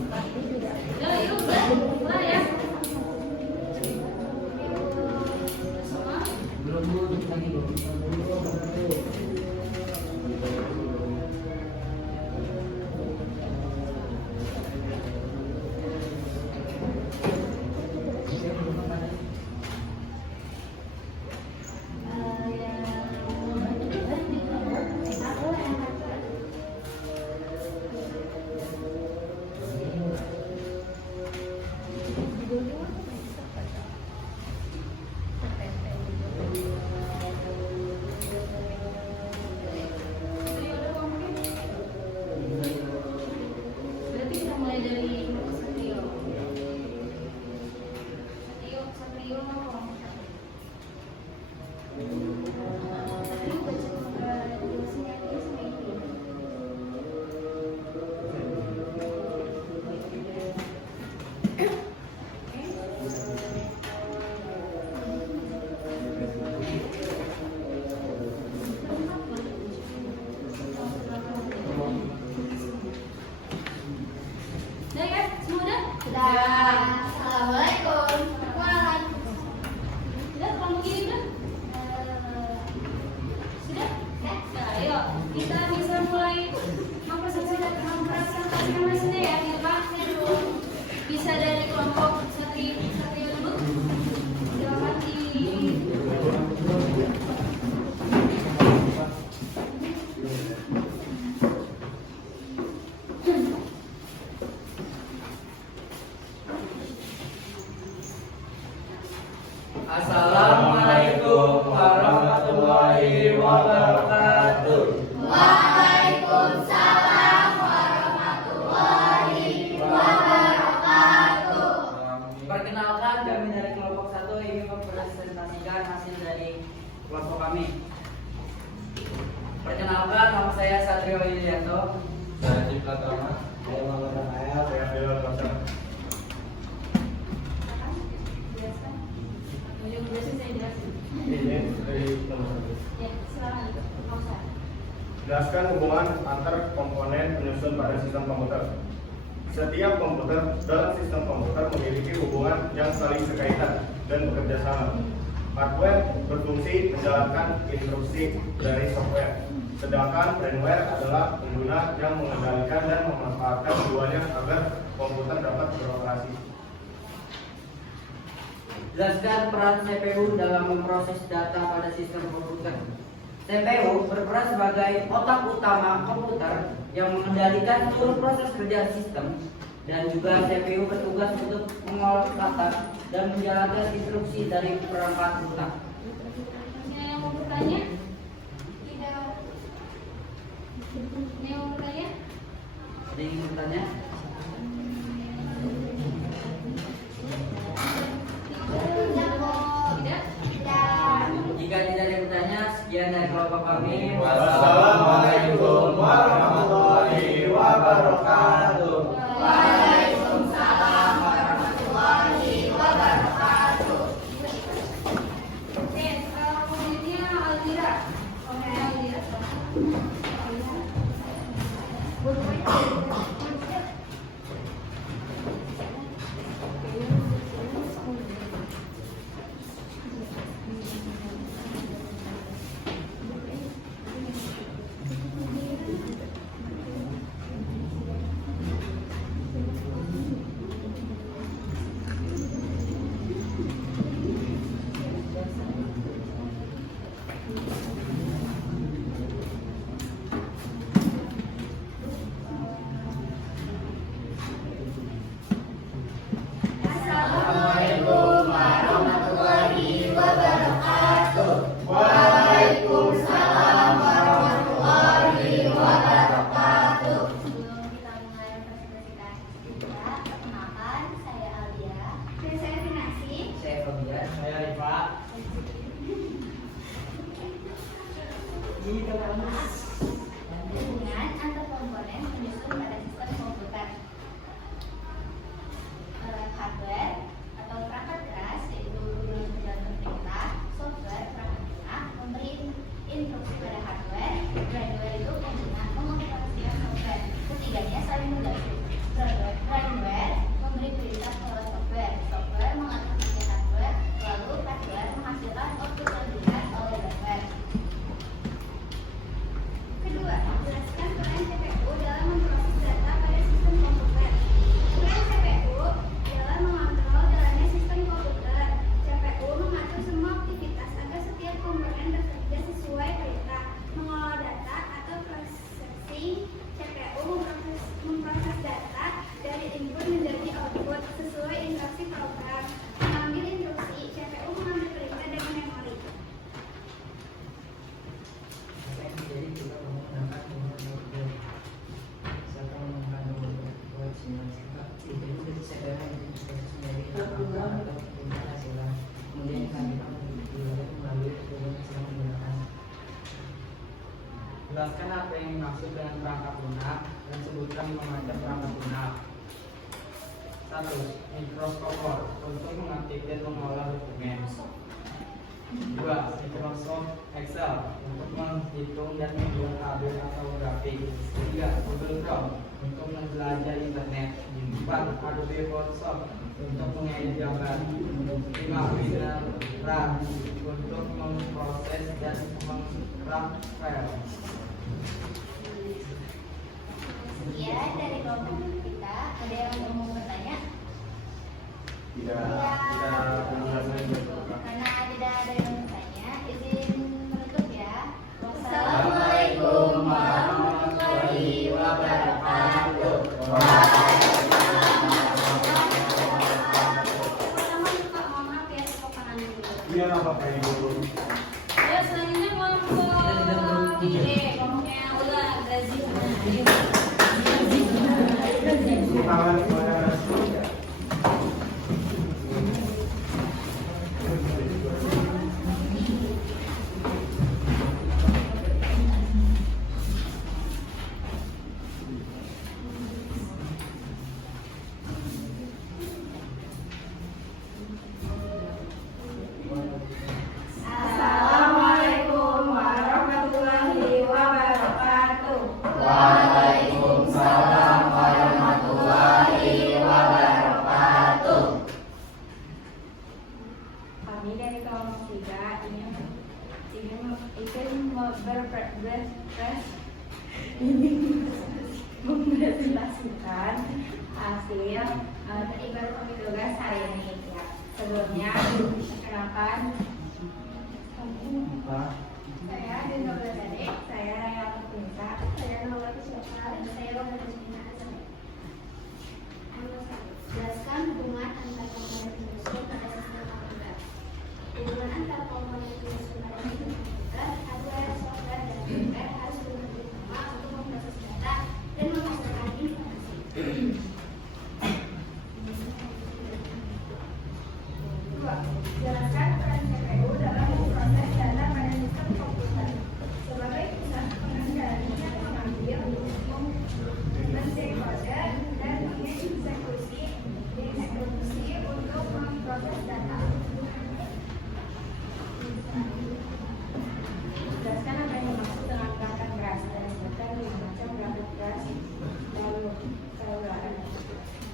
Yuk, mulai ya. Semua. Belum duduk lagi bu. Berarti kita mulai dari Satrio. Satrio ngomong. Ini baca tulisannya dia sama itu. Udah ya, semua udah? Sudah. Assalamualaikum. Waalaikumsalam. Udah, kamu gini udah? Sudah? Nah, ayo kita bisa mulai mempresentasikan mesinnya ya, di depan. Bisa dari kelompok Satrio dulu. Silakan di Assalamualaikum warahmatullahi wabarakatuh. Waalaikumsalam warahmatullahi wabarakatuh. Perkenalkan, kami dari kelompok 1 ingin mempresentasikan hasil dari kelompok kami. Perkenalkan, nama saya Satrio Yulianto. Saya Cip Pratama. Saya Muhammad Rahaya. Saya Firman Pasar. jelaskan. Mau jelasin saya jelasin. Ini dari nomor 1. Ya, silakan itu. Nggak usah. Jelaskan hubungan antar komponen penyusun pada sistem komputer. Setiap komputer dalam sistem komputer memiliki hubungan yang saling berkaitan dan bekerja sama. Hardware berfungsi menjalankan instruksi dari software, sedangkan firmware adalah pengguna yang mengendalikan dan memanfaatkan keduanya agar komputer dapat beroperasi. Jelaskan peran CPU dalam memproses data pada sistem komputer. CPU berperan sebagai otak utama komputer yang mengendalikan seluruh proses kerja sistem, dan juga CPU bertugas untuk mengolah data dan menjalankan instruksi dari perangkat lunak. Ada yang mau bertanya? Tidak. Ada yang mau bertanya? Ada yang ingin bertanya? Tidak? Jika tidak ada yang bertanya, sekian dari kelompok kami. Wassalamualaikum warahmatullahi wabarakatuh. Waalaikumsalam warahmatullahi wabarakatuh. Oke, selanjutnya Alvira. Oke, Alvira. Assalamualaikum warahmatullahi wabarakatuh. Waalaikumsalam warahmatullahi wabarakatuh. Sebelum kita mulai presentasi kita, perkenalkan saya Alia. Dan saya Finasi. Saya Fabian. Saya Rifa. Hubungan antar komponen penyusun pada sistem komputer. Hardware atau perangkat keras yaitu unit penjalankan perintah, software perangkat lunak memberi instruksi pada hardware, firmware itu pengguna mengoperasikan software. Ketiganya saling mengganti. Firmware Jelaskan apa yang dimaksud dengan perangkat lunak dan sebutkan 5 macam perangkat lunak. 1. Mikroskopor untuk mengaktifkan dan mengolah dokumen. 2. Microsoft Excel untuk menghitung dan membuat tabel atau grafik. 3. Google Chrome untuk menjelajah internet. 4. Adobe Photoshop untuk mengedit gambar. 5. Winrar untuk memproses dan mengcraft file. Sekian dari kelompok kita. Ada yang mau bertanya? Tidak Karena tidak ada yang bertanya, izin menutup ya. Assalamualaikum warahmatullahi wabarakatuh. Maaf ya, sopanan dulu. Iya, apa kayak gitu. Ya, selanjutnya kelompok ini, kelompoknya udah Brazil. Tangan kepada Assalamualaikum warahmatullahi wabarakatuh. Waalaikumsalam warahmatullahi wabarakatuh. Kami dari kelompok 3 ingin mempresentasikan hasil dari baru kami tugas hari ini. Ya, sebelumnya perkenalkan saya Dinda Bladade, saya Raya Petinta, saya Nolak Syafar, dan saya Roda Jusmina Azam. Jelaskan hubungan antara komponen penyusun pada sistem komputer. Hubungan antara komponen penyusun pada sistem komputer, hardware, software, dan firmware harus bekerja sama untuk memproses data dan menghasilkan informasi. Dua, jelaskan peran CPU dalam memproses data pada sistem komputer. Sebagai pusat pengendali yang mengambil, mendekoder, dan mengeksekusi untuk memproses data. Jelaskan apa yang dimaksud dengan perangkat keras dan sebutkan 5 macam perangkat keras dan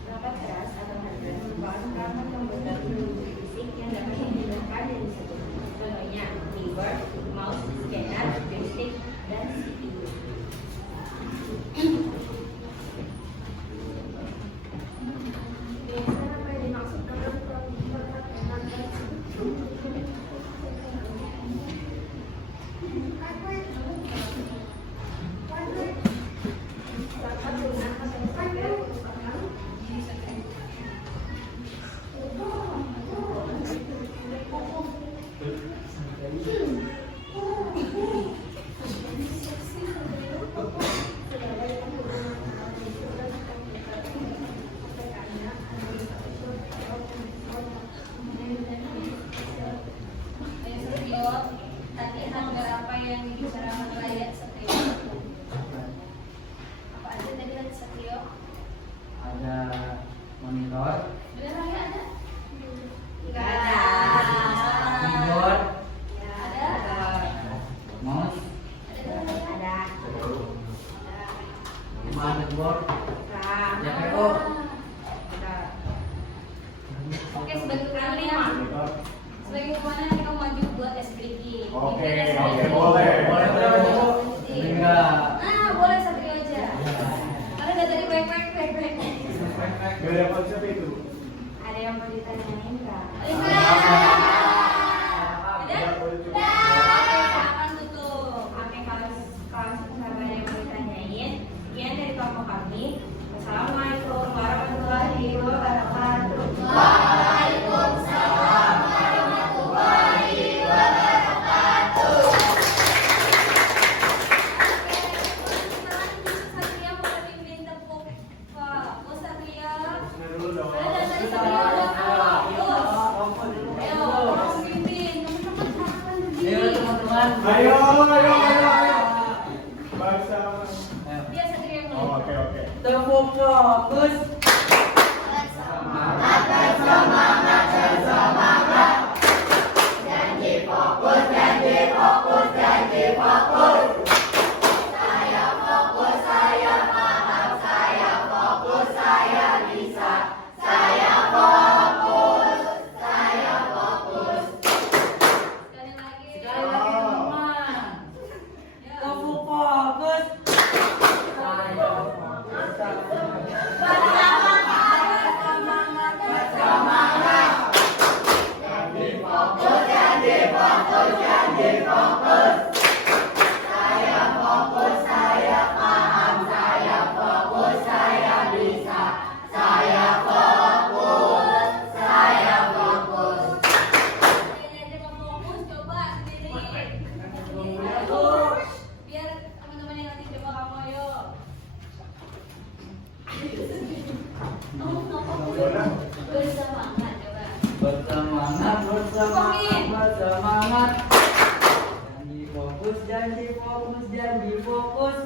perangkat keras atau hardware merupakan perangkat komputer fisik yang dapat digunakan dan disebut. Contohnya keyboard, mouse, scanner, joystick, dan CPU. Jelaskan apa yang dimaksud dengan perangkat keras. Perangkat lunak atau hardware merupakan Tadi hardware apa yang dibicarakan oleh Satrio? Apa aja tadi dari Satrio? Ada monitor, Bener lagi ada? Enggak ada. keyboard, Ada. mouse, Ada. motherboard, Nah, CPU. oke, sebagai ukuran 5. Sebagai ukuran nanti kamu maju buat tes breaking. Oke, Boleh. boleh. Enggak. Nah, boleh Satrio aja. Karena dari tadi baik. Gak ada konsep itu. Ada yang mau ditanyain nggak? Tidak boleh juga. Oke, silakan tutup. Oke, kalau nggak ada yang mau ditanyain, sekian dari kelompok kami. Assalamualaikum warahmatullahi wabarakatuh. Waalaikumsalam warahmatullahi wabarakatuh. Satria mau pimpin tepuk Pak. Satria. Nah, dulu dong. Ada dari Satria. Ayo. fokus. Semangat bersemangat bersemangat. Janji fokus, janji fokus, janji fokus. Saya fokus, saya paham, saya fokus, saya bisa. Saya fokus, saya fokus. Sekali lagi. Sekali lagi teman. Kamu fokus. Saya fokus. Janji fokus, janji fokus, janji fokus. Saya fokus, saya paham, saya fokus, saya bisa. Saya fokus, saya fokus. Ini aja nggak fokus, coba sendiri. Biar teman-teman yang nanti coba kamu ayo. Kamu nggak fokus. Bersemangat coba. Bersemangat, bersemangat, bersemangat. Janji fokus, janji fokus, janji fokus.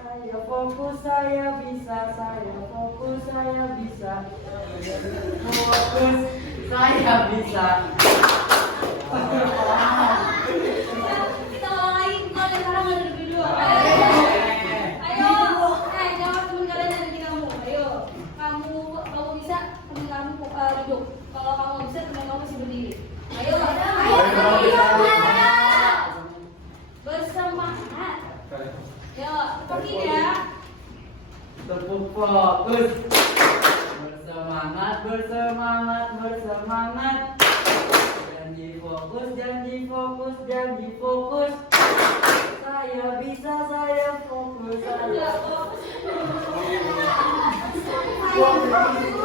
Saya fokus, saya bisa. Saya fokus, saya bisa. Fokus, saya bisa. Kita ulang lagi, kalau yang sekarang ada lebih dua. Ayo, jawab temen kalian yang nanti kamu. Ayo, kamu bisa, temen kamu duduk. Kalau kamu nggak bisa, temen kamu masih berdiri. Ayo, bersemangat. Yo, pergi ya. Tepuk fokus. Bersemangat, bersemangat, bersemangat. Janji fokus, janji fokus, janji fokus. Saya bisa, saya fokus. Saya fokus.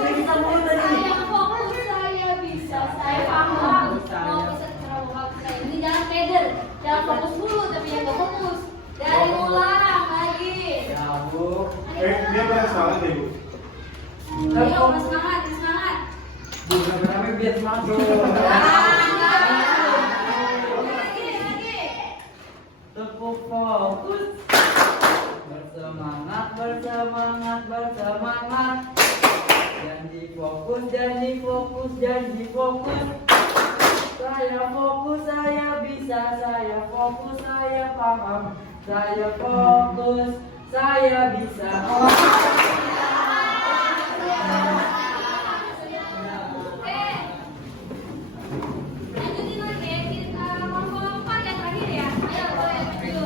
Kita mulai tadi. Saya fokus, saya bisa, saya paham. Mau bisa cara fokus saya. Ini jangan keder, jangan fokus dulu, tapi yang nggak fokus. Dari ulang lagi. Ya, Bu. Dia pada semangat ya, Bu. Ayo, semangat, semangat. Bu, benar-benar biar semangat. Lagi. Tepuk fokus. Bersemangat, bersemangat, bersemangat. Janji fokus, janji fokus, janji fokus. Saya fokus, saya bisa. Saya fokus, saya paham. Saya fokus, saya bisa. Lanjutin lagi, kelompok 4 yang terakhir ya. Ayo, boleh maju.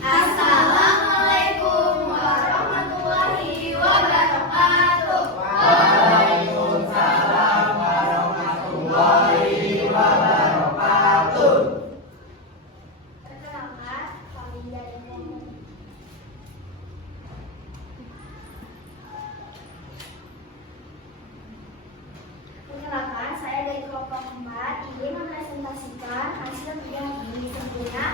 Assalamualaikum warahmatullahi wabarakatuh. Waalaikumsalam warahmatullahi wabarakatuh. Perkenalkan, kami dari kelompok Perkenalkan, saya dari kelompok 4 ingin mempresentasikan hasil kerja di sempurna.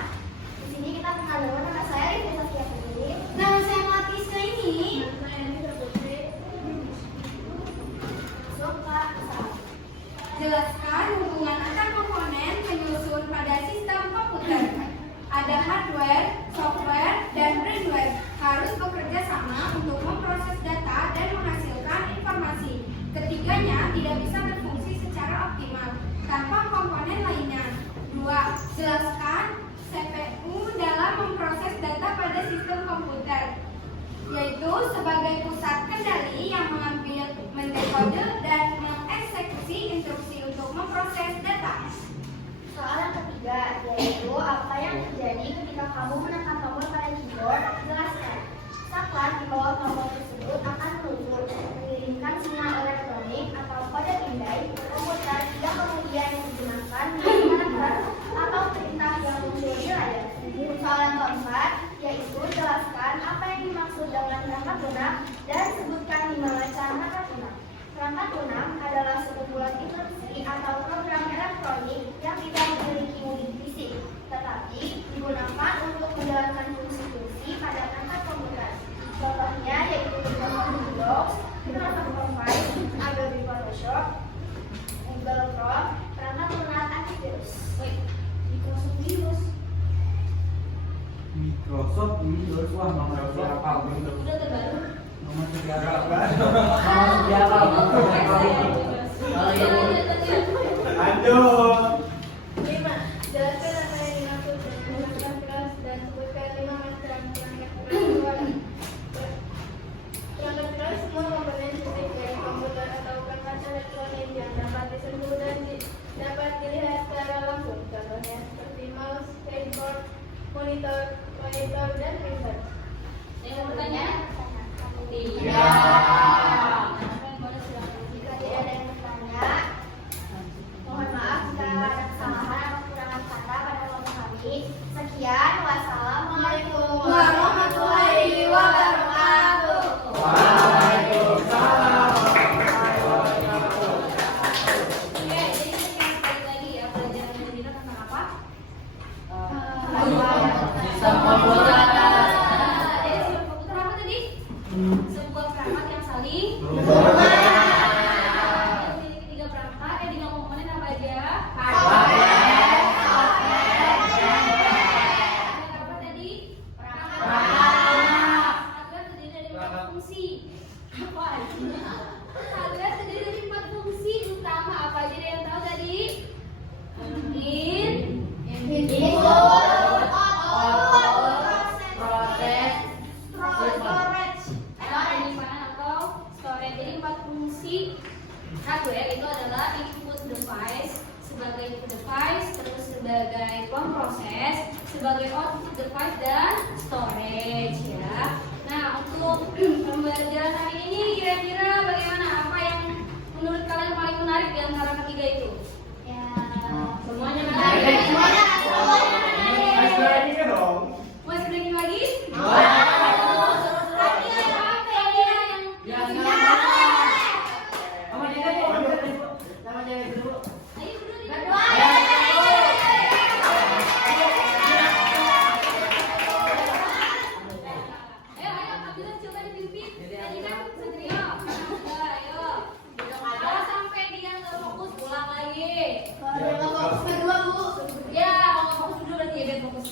Di sini kita mengenal nama saya Rifki Sofia Putri. Nama saya Matisya ini. Nama saya Rifki Putri. Masuk Pak. Jelaskan hubungan antar komponen penyusun pada sistem komputer. Ada hardware, software, dan brainware harus bekerja sama untuk memproses data dan menghasilkan informasi. Ketiganya tidak bisa berfungsi secara optimal tanpa komponen lainnya. 2. Jelaskan CPU dalam memproses data pada sistem komputer, yaitu sebagai pusat kendali yang mengambil, mendekode, dan mengeksekusi instruksi untuk memproses data. Soal yang ketiga, yaitu apa yang terjadi ketika kamu menekan tombol pada keyboard. Jelaskan. Saklar di bawah tombol tersebut akan meluncur, mengirimkan sinyal elektronik atau kode pindai ke komputer yang kemudian digunakan menggunakan atau perintah yang muncul di layar. Soal yang keempat, yaitu jelaskan apa yang dimaksud dengan perangkat lunak dan sebutkan 5 macam perangkat lunak. Perangkat lunak adalah sekumpulan instruksi atau program elektronik yang tidak memiliki unit fisik, tetapi digunakan untuk menjalankan fungsi-fungsi pada perangkat komputer. Contohnya yaitu Rosot ini terus wah mama siapa? Udah terbaru. Mama sejarah apa? Mama sejarah. Kalau yang Lanjut. 5. Jelaskan apa yang dimaksud dengan perangkat keras dan sebutkan 5 macam perangkat keras. Perangkat keras semua komponen fisik dari komputer atau perangkat elektronik yang dapat disentuh dan dapat dilihat secara langsung. Contohnya seperti mouse, keyboard, monitor, dan printer. Yang bertanya? Iya. Jika tidak ada yang bertanya, mohon maaf jika ada kesalahan atau kekurangan kata pada kelompok kami. Sekian, wassalamualaikum warahmatullahi wabarakatuh. Oke, jadi kita balik lagi ya pelajaran hari ini tentang apa? sistem komputer. Jadi sistem komputer apa tadi? Sebuah perangkat yang saling memiliki 3 perangkat, 3 komponen apa aja? Ada apa tadi? Hardware terdiri dari 4 fungsi. Apa aja? Hardware terdiri dari 4 fungsi utama. Apa aja yang tahu tadi? Penyimpanan atau storage. Jadi 4 fungsi hardware itu adalah input device sebagai input device, terus sebagai pemproses, sebagai output device dan storage ya. Nah, untuk pembelajaran hari ini kira-kira bagaimana? Apa yang menurut kalian paling menarik di antara ketiga itu? Semuanya menarik. Lagi kan dong. Mau screening lagi? Mama jangan dulu. Mama jangan dulu. Ayo, Abdullah coba dipimpin. Tadi kan Satrio. Ayo. Kalau sampai dia nggak fokus, pulang lagi. Ya, kalau nggak fokus dulu berarti dia fokus.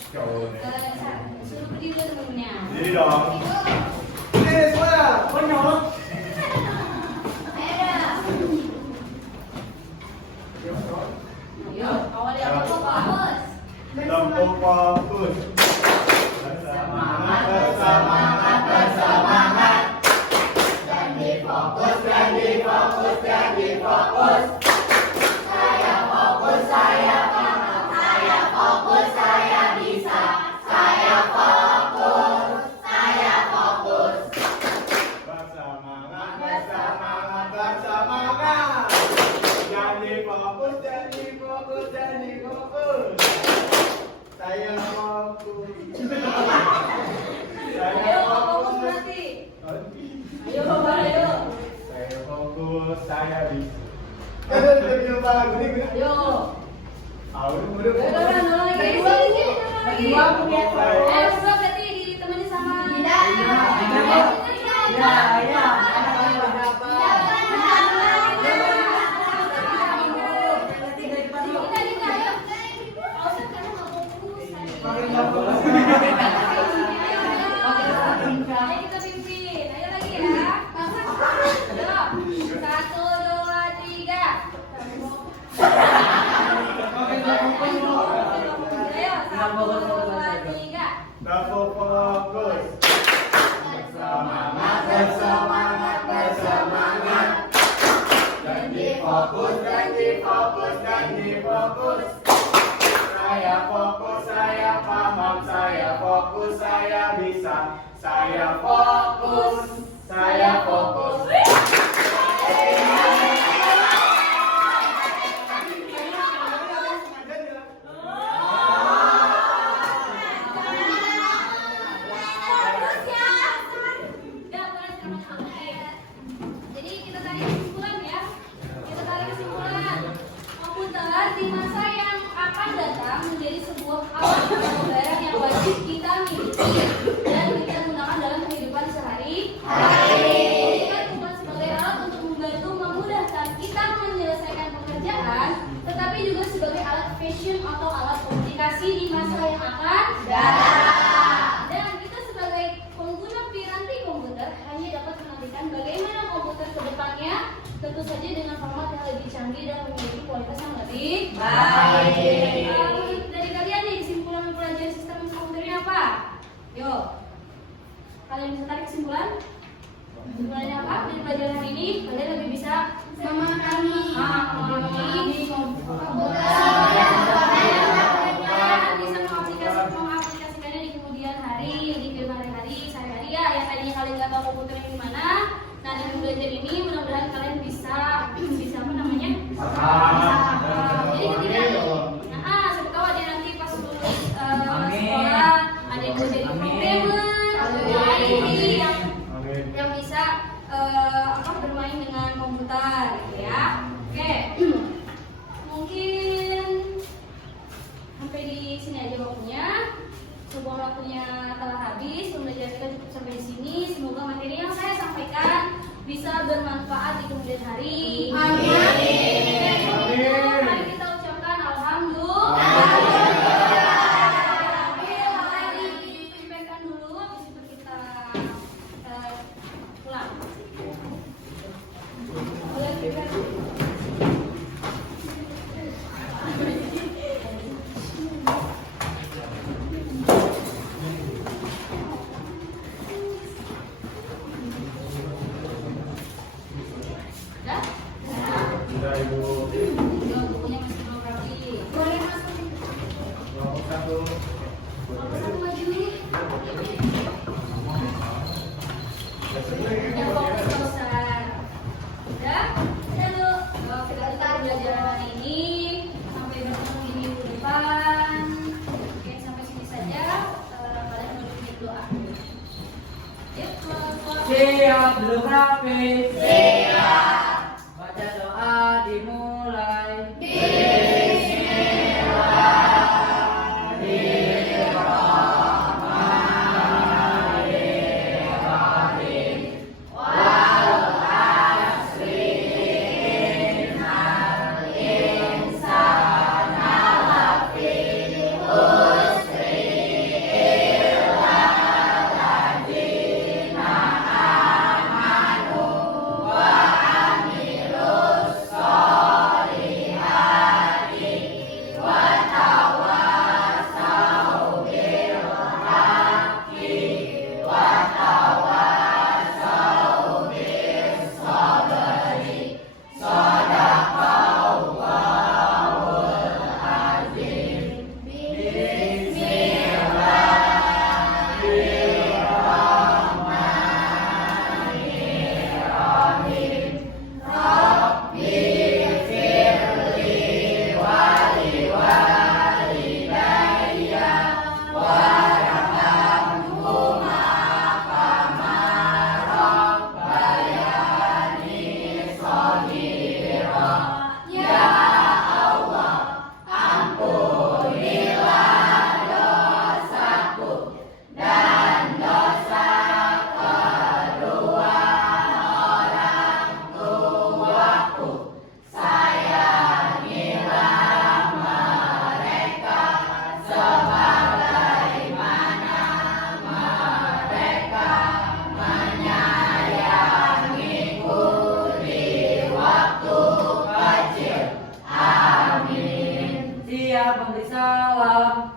Suruh pergi dulu temennya. Jadi dong. Ayo, awalnya apa fokus? Tempo fokus. Bersemangat, bersemangat, bersemangat. Janji fokus, janji fokus, janji fokus. Saya fokus, saya paham. Saya fokus, saya bisa. Saya fokus, saya fokus. Bersemangat, bersemangat, bersemangat. Janji fokus, janji fokus, janji fokus. Saya fokus. Ayo, fokus berarti. Ayo, ayo. Saya fokus, saya bisa. Jadi lupa lagu ini. Ayo. Udah. Ayo, lagi. Berdua aku lihat. Ayo, berdua berarti ditemani sama Dinda. Ya. Ayo kita pimpin. Ayo lagi ya. Ayo. 1, 2, 3. Ayo, 1, 2, 3. Tempo fokus. Bersemangat, bersemangat, bersemangat. Janji fokus, janji fokus, janji fokus. Saya fokus, saya paham, saya fokus, saya bisa. Saya fokus, saya fokus. Jadi kita tarik kesimpulan ya. Kita tarik kesimpulan. Komputer di masa yang akan datang menjadi sebuah alat atau barang yang wajib kita miliki dan kita gunakan dalam kehidupan sehari-hari. Bukan cuma sebagai alat untuk membantu memudahkan kita menyelesaikan pekerjaan, tetapi juga sebagai alat fashion atau alat komunikasi di masa yang akan datang. canggih dan memiliki kualitas yang lebih Baik. Menurut dari kalian nih, kesimpulan mempelajari sistem komputer ini apa? Yuk, kalian bisa tarik kesimpulan? Kesimpulannya apa? Dari pelajaran hari ini kalian lebih bisa Memahami bisa mengaplikasikannya di kemudian hari, di kehidupan hari-hari, sehari-hari ya. Yang tadinya kalian nggak tahu komputer yang gimana, nah dengan belajar ini mudah-mudahan kalian bisa apa namanya? Bisa paham. Jadi ketika siapa tahu ada nanti pas lulus sekolah ada yang mau jadi programmer atau IT yang bisa bermain dengan komputer gitu ya. Oke. Mungkin sampai di sini aja waktunya. Sebelum waktunya telah habis, pembelajaran kita cukup sampai di sini. Semoga materi yang saya sampaikan bisa bermanfaat di kemudian hari. Amin. Mari kita ucapkan alhamdulillah. Mari dipimpinkan dulu, habis itu kita pulang. Boleh prepare? Udah? Sudah Ibu. Yo, bukunya masih belum rapi. boleh masuk Kelompok 1. satu maju. Yang fokus besar. Udah? Udah lu. Kita tutup pembelajaran hari ini. Sampai bertemu di minggu depan. Oke, sampai sini saja. Kalian menutup doa. Yuk, kelompok. Siap, belum rapi. Siap. Baca doa dimulai. Siap memberi salam.